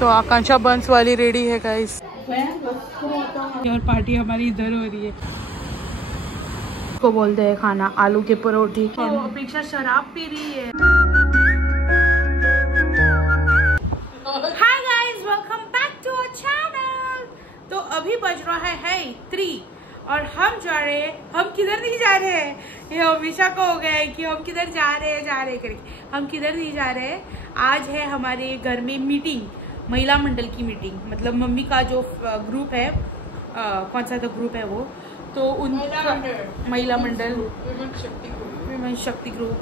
तो आकांक्षा बंस वाली रेडी है गाइस और पार्टी हमारी इधर हो रही है। को बोलते हैं खाना आलू के परोठी। तो अपेक्षा शराब पी रही है। Hi guys, welcome back to our channel. तो अभी बज रहा है 3 और हम जा रहे हैं। हम किधर नहीं जा रहे हैं, ये हमेशा को हो गया है कि हम किधर जा रहे हैं करके। हम किधर नहीं जा रहे हैं। आज है हमारे घर में मीटिंग, महिला मंडल की मीटिंग। मतलब मम्मी का जो ग्रुप है, कौन सा तो ग्रुप है वो, तो उनका महिला मंडल विमेन शक्ति ग्रुप,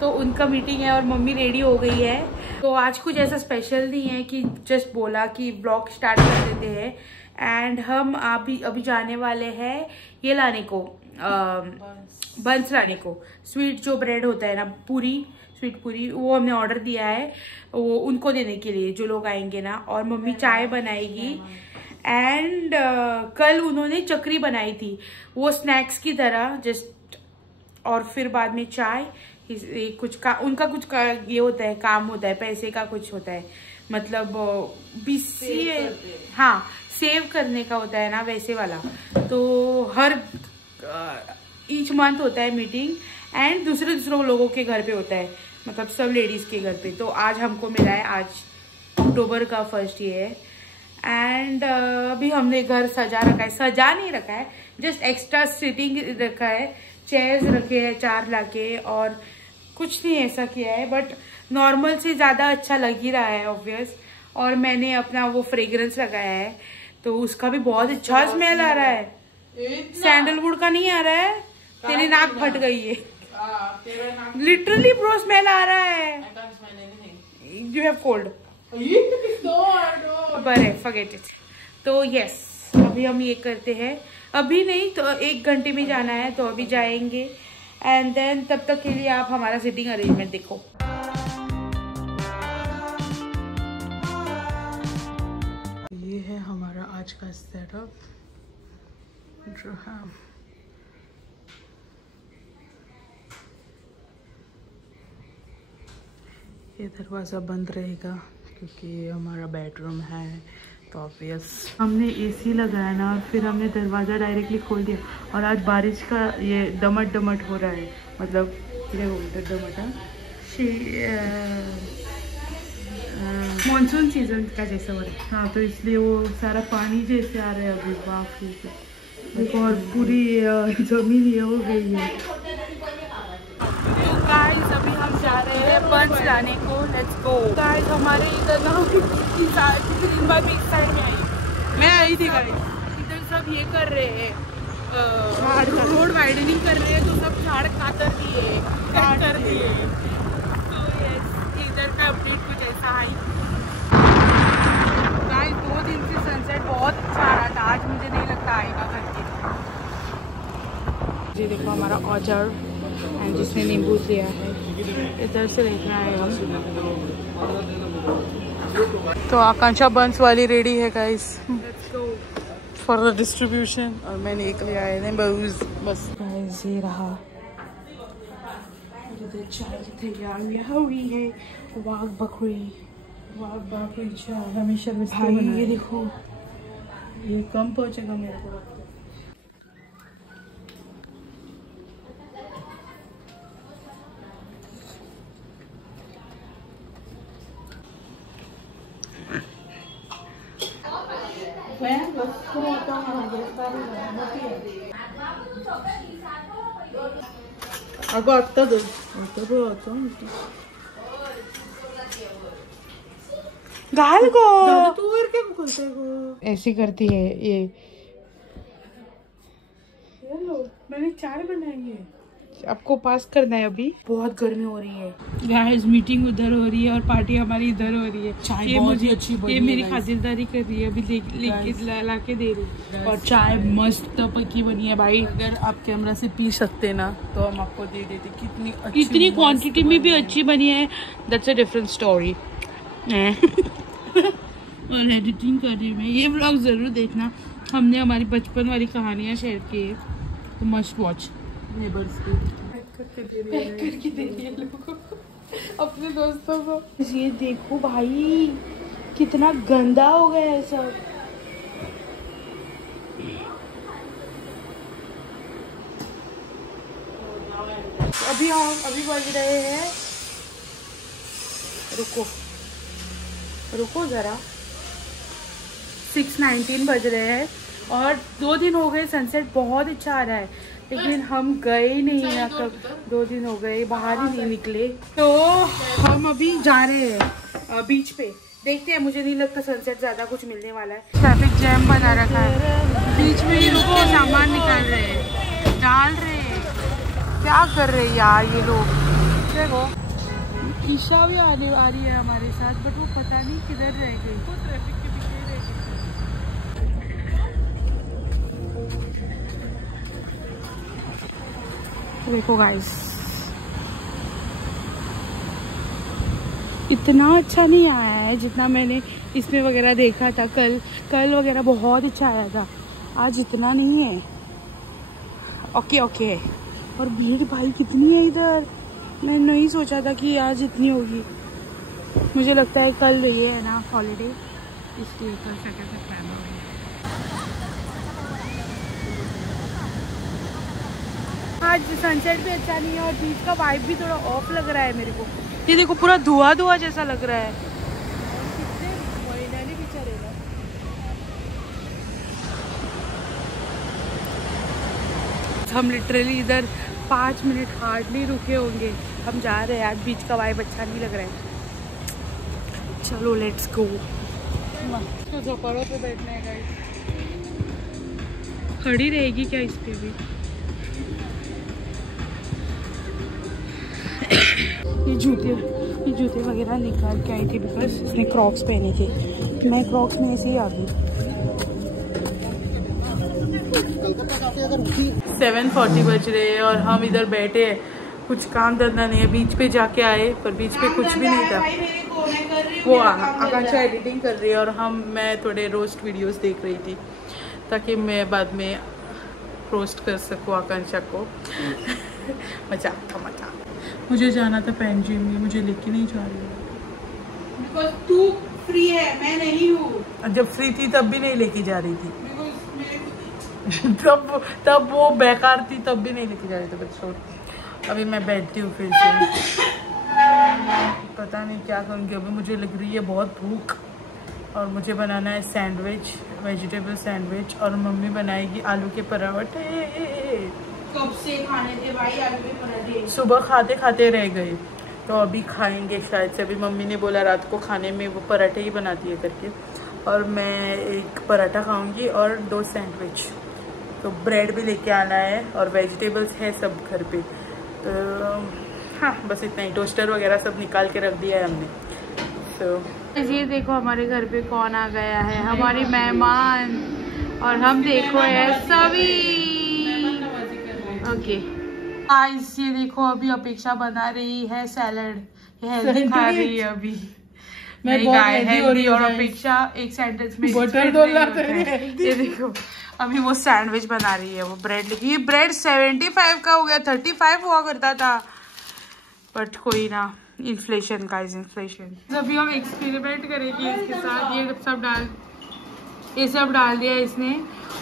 तो उनका मीटिंग है और मम्मी रेडी हो गई है। तो आज कुछ ऐसा स्पेशल नहीं है कि जस्ट बोला कि ब्लॉग स्टार्ट कर देते हैं। एंड हम अभी जाने वाले हैं ये लाने को, बंस लाने को। स्वीट जो ब्रेड होता है ना, पूरी स्वीट पूरी, वो हमने ऑर्डर दिया है वो उनको देने के लिए जो लोग आएंगे ना। और मम्मी चाय बनाएगी। एंड कल उन्होंने चकरी बनाई थी, वो स्नैक्स की तरह जस्ट। और फिर बाद में चाय, उनका कुछ ये होता है, काम होता है, पैसे का कुछ होता है, मतलब बीसी, हाँ सेव करने का होता है ना, वैसे वाला। तो हर ईच मंथ होता है मीटिंग। एंड दूसरे लोगों के घर पे होता है, मतलब सब लेडीज के घर पे। तो आज हमको मिला है, आज अक्टूबर का फर्स्ट ये है। एंड अभी हमने घर सजा रखा है, सजा नहीं रखा है, जस्ट एक्स्ट्रा सीटिंग रखा है, चेयर्स रखे हैं 4 लाके, और कुछ नहीं ऐसा किया है। बट नॉर्मल से ज्यादा अच्छा लग ही रहा है ऑब्वियस। और मैंने अपना वो फ्रेग्रेंस लगाया है, तो उसका भी बहुत अच्छा स्मेल आ रहा है। सैंडलवुड का नहीं आ रहा है, तेरी नाक फट गई है। लिटरली ब्रो स्मेल आ रहा है। यू हैव कोल्ड, बरे फॉरगेट इट। तो यस, अभी हम ये करते हैं। अभी नहीं तो 1 घंटे में जाना है, तो अभी जाएंगे। एंड देन तब तक के लिए आप हमारा सिटिंग अरेंजमेंट देखो। ये है हमारा आज का सेटअप जो है। ये दरवाज़ा बंद रहेगा क्योंकि ये हमारा बेडरूम है, तो ऑब्वियस हमने एसी लगाया ना, और फिर हमने दरवाज़ा डायरेक्टली खोल दिया। और आज बारिश का ये डमट हो रहा है, मतलब मानसून सीजन का जैसा हो रहा है। हाँ, तो इसलिए वो सारा पानी जैसे आ रहा है अभी बाफ देखो, और पूरी जमीन ये हो गई है। तो गाइस अभी हम जा रहे हैं बंस लाने को। Let's go guys. हमारे इधर ना दिन बाद एक साइड में मैं आई थी गाइस, इधर सब ये कर रहे हैं, रोड वाइडनिंग कर रहे हैं, तो सब झाड़ काट दिए। तो इधर का अपडेट कुछ ऐसा है गाइस। 2 दिन से सनसेट बहुत अच्छा आ रहा था, आज मुझे नहीं लगता आएगा करके। ये देखो हमारा औजार एंड जिसने नींबू लिया है, इधर से देखना है हम। तो आकांक्षा बंस वाली रेडी है गाइस फॉर द डिस्ट्रीब्यूशन, और मैंने एक लिया है बस गाइस। ये रहा चाय की तैयारी हुई है। वाघ बकरी चाय हमेशा भाई, ये देखो ये कम पहुंचेगा मेरे को। गाल को ऐसी करती है ये। मैंने 4 बनाई है, आपको पास करना है। अभी बहुत गर्मी हो रही है गाइस, मीटिंग उधर हो रही है और पार्टी हमारी इधर हो रही है। चाय बहुत ही अच्छी बनी है, ये मेरी खातिरदारी कर रही है, अभी लेके ला के दे रही है। और चाय मस्त पकी बनी है भाई। अगर आप कैमरा से पी सकते ना तो हम आपको दे देते। कितनी क्वांटिटी में भी अच्छी बनी है, दैट्स अ डिफरेंट स्टोरी। और एडिटिंग कर रही हूँ, ये व्लॉग जरूर देखना। हमने हमारी बचपन वाली कहानियाँ शेयर की है, तो मस्ट वॉच। नेबर्स करके दे रही है लोगों को, अपने दोस्तों को। ये देखो भाई कितना गंदा हो गया है सब। अभी बज रहे हैं, रुको ज़रा, 6:19 बज रहे हैं और 2 दिन हो गए सनसेट बहुत अच्छा आ रहा है, लेकिन हम गए ही नहीं ना, कब 2 दिन हो गए बाहर ही नहीं निकले। तो हम अभी जा रहे हैं बीच पे, देखते हैं। मुझे नहीं लगता सनसेट ज़्यादा कुछ मिलने वाला है। ट्रैफिक जैम बना रखा है, बीच में ही रुको, सामान निकाल रहे हैं, डाल रहे हैं, क्या कर रहे हैं यार ये लोग। देखो ईशा भी आ रही है हमारे साथ, बट वो पता नहीं किधर रह गई, वो ट्रैफिक के पीछे रह गई। देखो गाइस, इतना अच्छा नहीं आया है जितना मैंने इसमें वगैरह देखा था। कल वगैरह बहुत अच्छा आया था, आज इतना नहीं है। ओके। और भीड़ भाई कितनी है इधर, मैं नहीं सोचा था कि आज इतनी होगी। मुझे लगता है कल ये है ना हॉलीडे, इसलिए कल सैटरडे प्लान हो गया। आज सनसेट भी अच्छा नहीं है और बीच का वाइब भी थोड़ा ऑफ लग रहा है मेरे को। ये देखो पूरा धुआं जैसा लग रहा है। हम लिटरली इधर 5 मिनट हार्डली रुके होंगे। हम जा रहे हैं, आज बीच का वाइब अच्छा नहीं लग रहा है। चलो लेट्स गो। तो झोपड़ों पे बैठना है गाइस। खड़ी रहेगी क्या इस पे भी? ये जूते वगैरह निकाल के आई थी बिकॉज इसने क्रॉक्स पहने थे। मैं क्रॉक्स में ऐसे ही आ गई। 7:40 बज रहे हैं और हम इधर बैठे हैं, कुछ काम धंधा नहीं है। बीच पे जाके आए पर बीच पे कुछ भी नहीं था। वो आकांक्षा एडिटिंग कर रही है और मैं थोड़े रोस्ट वीडियोस देख रही थी ताकि मैं बाद में रोस्ट कर सकूँ आकांक्षा को। मजाक। मुझे जाना था पेंजिम में, मुझे लेके नहीं जा रही है बिकॉज़ तू फ्री है, मैं नहीं हूँ। जब फ्री थी तब भी नहीं लेके जा रही थी तब वो बेकार थी, तब भी नहीं लेके जा रही थी। बच्चों अभी मैं बैठती हूँ फिर से, पता नहीं क्या करूँगी। अभी मुझे लग रही है बहुत भूख और मुझे बनाना है सैंडविच, वेजिटेबल सैंडविच, और मम्मी बनाएगी आलू के पराठे। कब से खाने थे भाई आलू के पराठे? सुबह खाते खाते रह गए, तो अभी खाएंगे शायद से। अभी मम्मी ने बोला रात को खाने में वो पराठे ही बनाती है करके, और मैं एक पराठा खाऊंगी और 2 सैंडविच। तो ब्रेड भी लेके आना है और वेजिटेबल्स है सब घर पे। तो हाँ बस इतना ही। टोस्टर वगैरह सब निकाल के रख दिया है हमने। तो ये देखो हमारे घर पे कौन आ गया है, हमारी मेहमान। और हम देखो है सभी। ओके गाइस, ये देखो अभी अपेक्षा बना रही है सैलड, हेल्दी खा रही है अभी। मैं बहुत हेल्दी और अपेक्षा एक सेंटेंस में ये देखो अभी वो सैंडविच बना रही है। वो ब्रेड लिखी, ये ब्रेड 75 का हो गया, 35 हुआ करता था, बट कोई ना, इन्फ्लेशन का इन्फ्लेशन। अभी हम एक्सपेरिमेंट करेंगे इसके साथ। ये सब डाल दिया इसने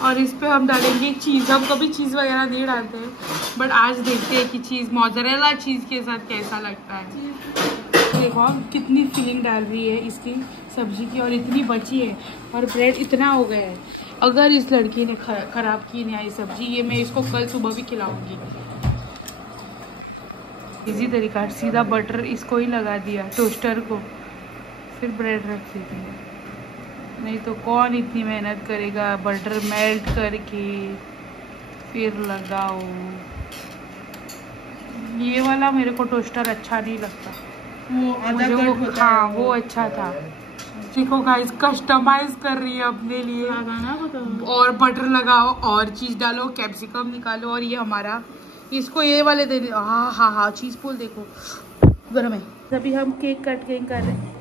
और इस पे हम डालेंगे चीज़। हम कभी चीज़ वगैरह नहीं डालते हैं, बट आज देखते हैं कि चीज़, मोज़रेला चीज़ के साथ कैसा लगता है। देखो हम कितनी फिलिंग डाल रही है इसकी सब्जी की, और इतनी बची है और ब्रेड इतना हो गया है। अगर इस लड़की ने खराब की नहीं आई सब्जी, ये मैं इसको कल सुबह भी खिलाऊंगी। इजी तरीका, सीधा बटर इसको ही लगा दिया टोस्टर को, फिर ब्रेड रख दी। नहीं तो कौन इतनी मेहनत करेगा, बटर मेल्ट करके फिर लगाओ। ये वाला मेरे को टोस्टर अच्छा नहीं लगता, वो अच्छा था। देखो गाइस कस्टमाइज कर रही है अपने लिए, और बटर लगाओ और चीज़ डालो, कैप्सिकम निकालो, और ये हमारा इसको ये वाले दे दे। हाँ चीज़ फूल देखो गर्म है। अभी हम केक कटिंग कर रहे हैं।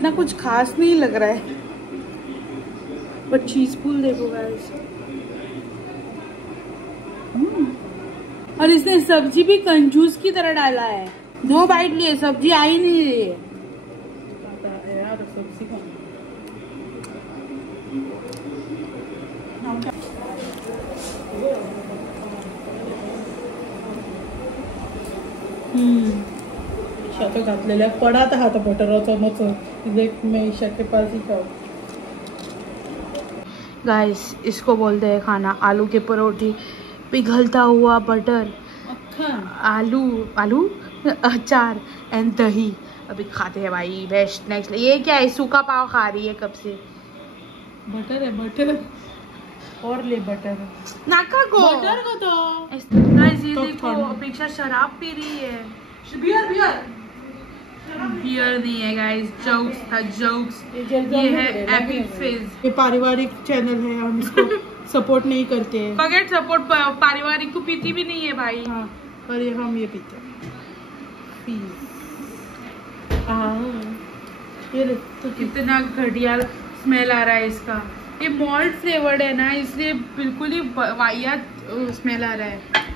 इतना कुछ खास नहीं लग रहा है, बट चीज पूल देखो गाइस। और इसने सब्जी भी कंजूस की तरह डाला है। 2 बाइट लिए, सब्जी आ ही नहीं रही है यार। सब्जी का तो घातलेल्या पडात आहात बटराचो मचो मैं ईशा के पास ही खाओ। गाइस इसको बोलते हैं खाना आलू के परोठे, पिघलता हुआ बटर, आलू आलू अचार एंड दही। अभी खाते हैं भाई, बेस्ट नेक्स्ट। ये क्या है, सूखा पाव खा रही है कब से। बटर है बटर, और ले बटर नाका को बटर को तो गाइस। ये देखो अपेक्षा शराब पी रही है। बियर बियर बियर नहीं है गाइस, जोक्स था जोक्स। ये है एपिक फिज। ये पारिवारिक चैनल है, हम इसको सपोर्ट नहीं करते हैं। फॉरगेट सपोर्ट, पारिवारिक को पीती भी नहीं है भाई। हाँ, पर ये हम ये पीते हैं। ये तो कितना घटिया स्मेल आ रहा है इसका। ये मॉल्ट फ्लेवर्ड है ना, इसलिए बिल्कुल ही वाहियात स्मेल आ रहा है।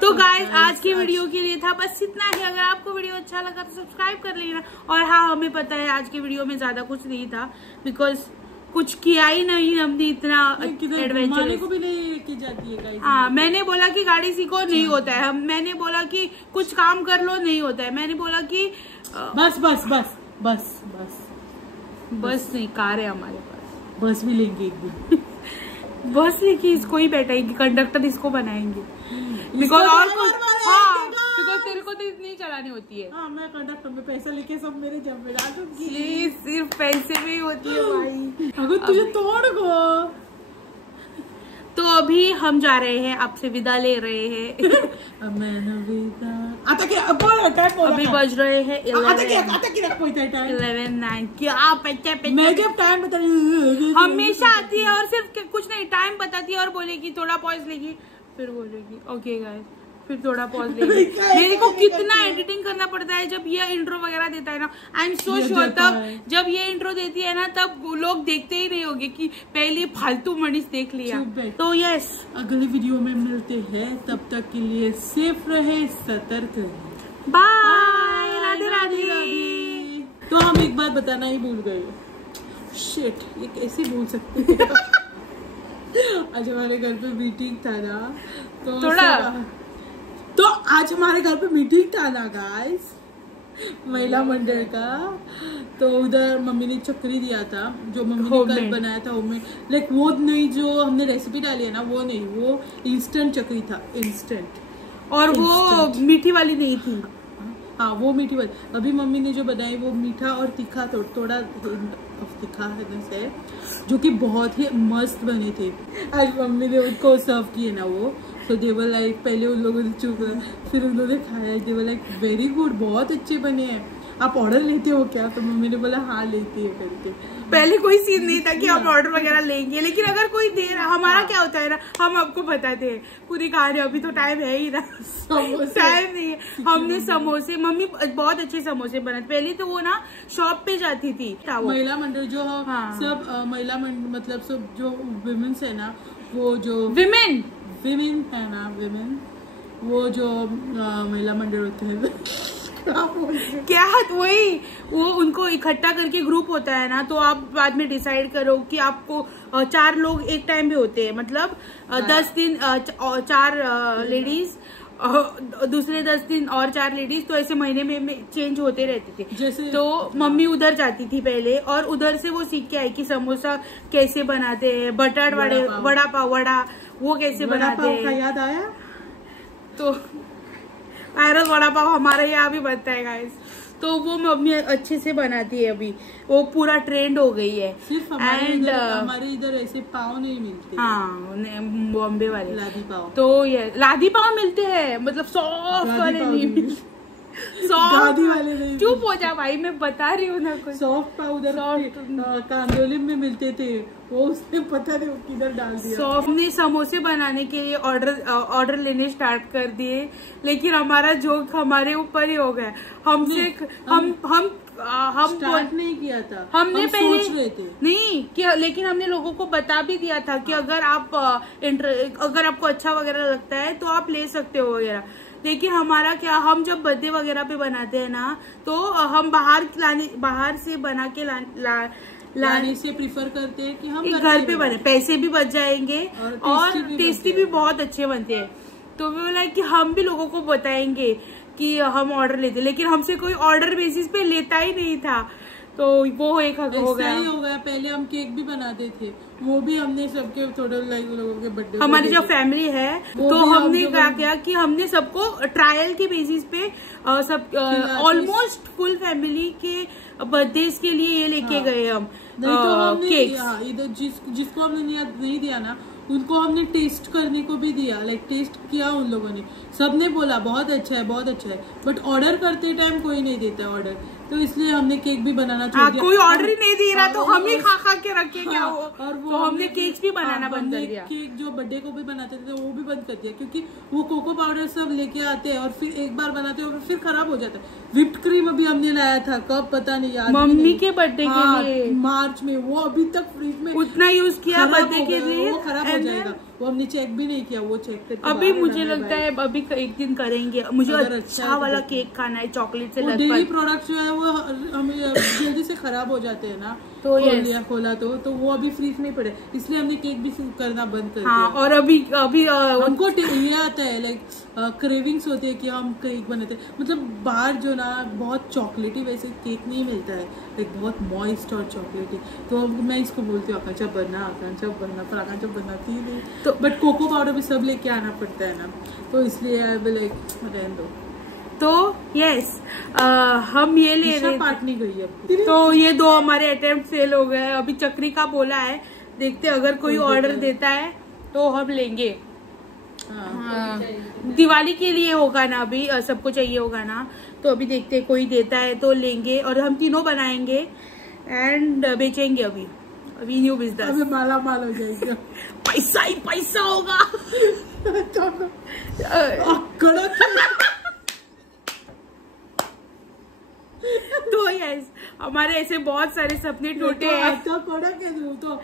तो गाइस आज की वीडियो के लिए था बस इतना ही। अगर आपको वीडियो अच्छा लगा तो सब्सक्राइब कर लेना। और हाँ, हमें पता है आज की वीडियो में ज्यादा कुछ नहीं था, बिकॉज कुछ किया ही नहीं हमने इतना एडवेंचर को भी नहीं लेके जाती है गाइस। हाँ, मैंने बोला कि गाड़ी सीखो, नहीं होता है। मैंने बोला कि कुछ काम कर लो, नहीं होता है। मैंने बोला कि बस बस बस बस बस बस नहीं, कार है हमारे पास, बस भी लेंगे एक दिन। बस लेके इसको ही बैठाएंगे, कंडक्टर इसको बनाएंगे। बिकॉज और हाँ, बिकॉज तेरे को तो इतनी चलानी होती है। हाँ, मैं कंडक्टर में पैसा लेके सब मेरे जब में डाल दूंगी। सिर्फ पैसे में ही होती है भाई। अगर तुझे तोड़ गो। तो अभी हम जा रहे हैं, आपसे विदा ले रहे हैं। अभी बज रहे हैं 11:09। क्या मैं जब टाइम बता हमेशा आती है और सिर्फ कुछ नहीं टाइम बताती है और बोलेगी थोड़ा पॉज लेगी, फिर बोलेगी ओके गाइस, फिर थोड़ा पॉज लेगी। मेरे को कितना एडिटिंग करना पड़ता है जब ये इंट्रो वगैरह देता है ना। आई एम सो श्योर तब जब ये इंट्रो देती है ना, तब लोग देखते ही नहीं होंगे कि पहले फालतू मनीष देख लिया। तो यस, अगली वीडियो में मिलते हैं, तब तक के लिए सेफ रहे, सतर्क रहे, बाय, राधे राधे। तो हम एक बात बताना ही भूल गए, शिट, ये कैसे भूल सकते हैं। आज हमारे घर पे मीटिंग था ना, तो आज हमारे घर पे मीटिंग था ना गाइस, महिला मंडल का। तो उधर मम्मी ने चक्री दिया था, जो मम्मी ने कल बनाया था लाइक वो नहीं, जो हमने रेसिपी डाली है ना वो नहीं, वो इंस्टेंट चक्री था, इंस्टेंट। और वो मीठी वाली नहीं थी। हाँ, वो मीठी वाली। अभी मम्मी ने जो बनाई वो मीठा और तीखा, थोड़ा तीखा है, जो कि बहुत ही मस्त बने थे। आज मम्मी ने उनको सर्व किए ना वो, तो देवर लाइक पहले उन लोगों ने चुप रहा, फिर उन लोगों ने खाया, देवर लाइक वेरी गुड, बहुत अच्छे बने हैं, आप ऑर्डर लेते हो क्या? तो मम्मी ने बोला हाँ लेती है करके। पहले कोई सीन नहीं था कि हम ऑर्डर वगैरह लेंगे, लेकिन अगर कोई दे रहा, हमारा क्या होता है ना, हम आपको बताते हैं पूरी कहानी। अभी तो टाइम है ही ना, टाइम नहीं है। हमने समोसे, मम्मी बहुत अच्छे समोसे बनाते। पहले तो वो ना शॉप पे जाती थी, महिला मंडल जो सब महिला मतलब सब जो विमेन्स है ना, वो जो विमेन है ना, विमेन, वो जो महिला मंडल होते हैं क्या, वही वो उनको इकट्ठा करके ग्रुप होता है ना, तो आप बाद में डिसाइड करो कि आपको 4 लोग एक टाइम पे होते हैं, मतलब 10 दिन 4 लेडीज, दूसरे 10 दिन और 4 लेडीज, तो ऐसे महीने में चेंज होते रहते थे। जैसे तो मम्मी उधर जाती थी पहले, और उधर से वो सीख के आई कि समोसा कैसे बनाते हैं, बटर वड़ा पाव वो कैसे बनाते हैं। याद आया तो वायरल वड़ा पाव हमारे यहाँ भी बनता है गाइस, तो वो मम्मी अच्छे से बनाती है। अभी वो पूरा ट्रेंड हो गई है। सिर्फ हमारे इधर ऐसे पाव नहीं मिलते। हाँ, बॉम्बे वाले लादी पाव, तो ये लादी पाव मिलते हैं, मतलब सॉफ्ट वाले नहीं मिलते। सॉफ्ट वाले नहीं, चुप हो जा भाई, मैं बता रही हूँ ना कुछ। सॉफ्ट पाउडर कांदोली में मिलते थे, वो उसने पता नहीं किधर डाल दिया। सॉफ्ट ने समोसे बनाने के लिए ऑर्डर लेने स्टार्ट कर दिए, लेकिन हमारा जोक हमारे ऊपर ही हो गया। हमसे हम स्टार्ट नहीं किया था, हमने पहले सोच रहे थे नहीं कि, लेकिन हमने लोगों को बता भी दिया था कि अगर आपको अच्छा वगैरह लगता है तो आप ले सकते हो वगैरह। लेकिन हमारा क्या, हम जब बर्थडे वगैरह पे बनाते हैं ना, तो हम बाहर से बना के लाने से प्रिफर करते हैं कि हम घर पे बने, पैसे भी बच जाएंगे और टेस्टी भी बहुत अच्छे बनते हैं। तो मैं बोला कि हम भी लोगों को बताएंगे कि हम ऑर्डर लेते, लेकिन हमसे कोई ऑर्डर बेसिस पे लेता ही नहीं था, तो वो एक हो गया। पहले हम केक भी बनाते थे, वो भी हमने सबके थोड़े लोगों के बर्थडे, हमारी जो फैमिली है तो हमने क्या किया कि हमने सबको ट्रायल के बेसिस पे सब ऑलमोस्ट फुल फैमिली के बर्थडे के लिए ये लेके गए हम केक। इधर जिसको हमने नहीं दिया ना, उनको हमने टेस्ट करने को भी दिया, टेस्ट किया उन लोगों ने, सबने बोला बहुत अच्छा है, बहुत अच्छा है। बट ऑर्डर करते टाइम कोई नहीं देता ऑर्डर, तो इसलिए हमने केक भी बनाना छोड़ दिया। कोई ऑर्डर ही नहीं दे रहा तो हम ही खा के रखे क्या वो, और वो तो हमने केक भी बनाना बंद कर दिया। केक जो बर्थडे को भी बनाते थे वो भी बंद कर दिया, क्योंकि वो कोको पाउडर सब लेके आते हैं और फिर एक बार बनाते हैं और फिर खराब हो जाता है। व्हिप्ड क्रीम अभी हमने लाया था, कब पता नहीं, याद मम्मी के बर्थडे के लिए मार्च में, वो अभी तक फ्रिज में उतना यूज किया बर्थडे के लिए, वो खराब हो जाएगा। वो हमने चेक भी नहीं किया, वो चेक करके अभी मुझे लगता है अभी एक दिन करेंगे। मुझे अच्छा वाला केक खाना है, चॉकलेट से लटपट। डेयरी प्रोडक्ट जो है वो हमें जल्दी से खराब हो जाते हैं ना, तो खोला तो वो अभी फ्रीज में पड़े, इसलिए हमने केक भी करना बंद कर दिया। हाँ, और अभी हमको ये आता है क्रेविंग्स होती है कि हम केक बनाते हैं। मतलब बाहर जो ना बहुत चॉकलेटी वैसे केक नहीं मिलता है, बहुत मॉइस्ट और चॉकलेटी, तो मैं इसको बोलती हूँ आकांक्षा बनना, पर आकांक्षा बनाती ही नहीं। तो बट कोको पाउडर भी सब लेके आना पड़ता है ना, तो इसलिए रहने दो। तो यस, हम ये ले रहे पाटनी गई अब, तो ये 2 हमारे अटेम्प्ट फेल हो गए। अभी चक्री का बोला है, देखते अगर कोई ऑर्डर देता है तो हम लेंगे। दिवाली के लिए होगा ना, अभी सबको चाहिए होगा ना, तो अभी देखते कोई देता है तो लेंगे, और हम तीनों बनाएंगे एंड बेचेंगे। अभी न्यू बिजनेस, अभी माला माल हो जाएगा, पैसा ही पैसा होगा। तो यस, हमारे ऐसे बहुत सारे सपने टूटे हैं। तो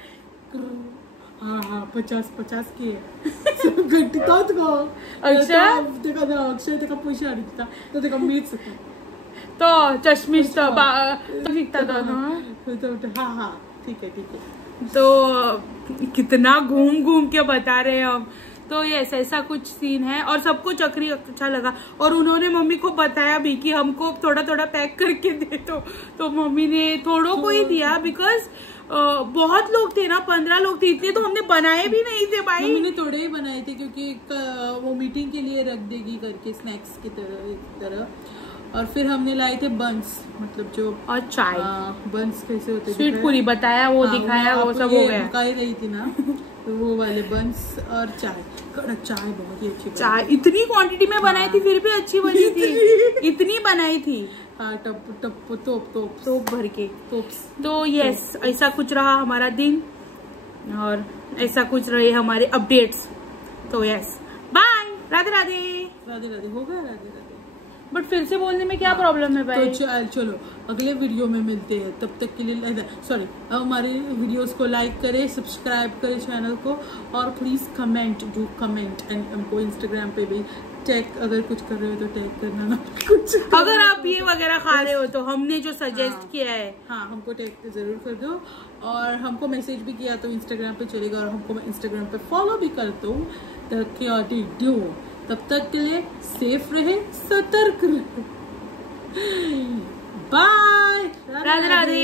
हाँ 50 की अक्षय पैसे अडीता तो तेका मीच तो चश्मिश तो शिकता था ना। हाँ ठीक है। तो कितना घूम के बता रहे हैं हम। तो यस, ऐसा कुछ सीन है, और सबको चक्री अच्छा लगा, और उन्होंने मम्मी को बताया भी कि हमको थोड़ा थोड़ा पैक करके दे, तो मम्मी ने थोड़ों को ही दिया, बिकॉज बहुत लोग थे ना, 15 लोग थे, इतने तो हमने बनाए भी नहीं थे भाई। मम्मी ने थोड़े ही बनाए थे, क्योंकि वो मीटिंग के लिए रख देगी करके स्नैक्स की तरह। और फिर हमने लाए थे बंस, मतलब जो, और चाय बंस कैसे होते, स्वीट पूरी बताया, वो दिखाया, वो सब हो गया, पका ही रही थी ना। तो वो वाले बंस और चाय, कड़क चाय बहुत ही अच्छी, चाय इतनी क्वांटिटी में बनाई थी, फिर भी अच्छी बनी थी, इतनी बनाई थी। हाँ, तोप भर के तोप्स। तो यस, ऐसा कुछ रहा हमारा दिन, और ऐसा कुछ रहे हमारे अपडेट्स। तो यस, बाय, राधे राधे। हो गया राधे। बट फिर से बोलने में क्या प्रॉब्लम है भाई? तो चलो अगले वीडियो में मिलते हैं, तब तक के लिए सॉरी, हमारे वीडियोस को लाइक करें, सब्सक्राइब करें चैनल को, और प्लीज कमेंट एंड हमको इंस्टाग्राम पे भी टैग, अगर कुछ कर रहे हो तो टैग करना ना कुछ। अगर आप ये वगैरह खा रहे हो तो हमने जो सजेस्ट किया है, हाँ हमको टैग जरूर कर दो, और हमको मैसेज भी किया तो इंस्टाग्राम पे चलेगा, और हमको मैं इंस्टाग्राम पे फॉलो भी करता हूँ। तब तक के लिए सेफ रहे, सतर्क रहे। बाय, राधे राधे।